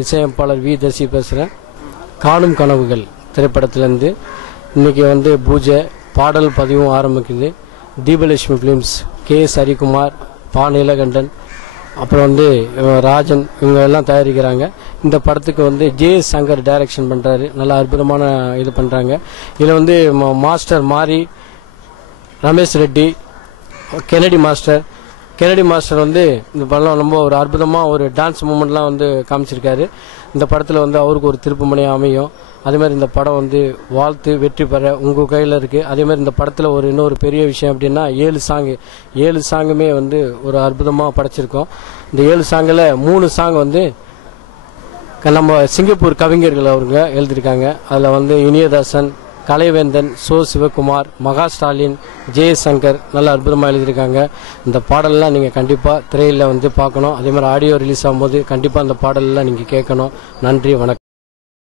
இசையமைப்பாளர் வி தசி பேசுகிறேன். காணும் கனவுகள் திரைப்படத்திலேருந்து இன்றைக்கி வந்து பூஜை பாடல் பதிவும் ஆரம்பிக்குது. Deepalakshmi films, KS. ஹரிக்குமார், பா. நீலகண்டன், அப்புறம் வந்து ராஜன், இவங்க எல்லாம் தயாரிக்கிறாங்க. இந்த படத்துக்கு வந்து ஜே.எஸ். சங்கர் டைரக்ஷன் பண்ணுறாரு. நல்லா அற்புதமான இது பண்ணுறாங்க. இதில் வந்து மாஸ்டர் மாரி, ரமேஷ் ரெட்டி, கெனடி மாஸ்டர் வந்து இந்த படம் ரொம்ப ஒரு அற்புதமாக ஒரு டான்ஸ் மூமெண்ட்லாம் வந்து காமிச்சிருக்காரு. இந்த படத்தில் வந்து அவருக்கு ஒரு திருப்புமுனையாக அமையும். அதேமாதிரி இந்த படம் வந்து வாழ்த்து வெற்றி பெற உங்கள் கையில் இருக்குது. அதேமாதிரி இந்த படத்தில் இன்னொரு பெரிய விஷயம் அப்படின்னா 7 சாங்குமே வந்து ஒரு அற்புதமாக படைச்சிருக்கோம். இந்த 7 சாங்கில் 3 சாங் வந்து நம்ம சிங்கப்பூர் கவிஞர்கள் அவருங்க எழுதியிருக்காங்க. அதில் வந்து இனியதாசன், கலைவேந்தன், சோ. சிவகுமார், மகா ஸ்டாலின், ஜே.எஸ். சங்கர் நல்ல அற்புதமாக எழுதியிருக்காங்க. இந்த பாடலெலாம் நீங்கள் கண்டிப்பாக திரையில் வந்து பார்க்கணும். அதே மாதிரி ஆடியோ ரிலீஸ் ஆகும்போது கண்டிப்பாக அந்த பாடலெலாம் நீங்கள் கேட்கணும். நன்றி, வணக்கம்.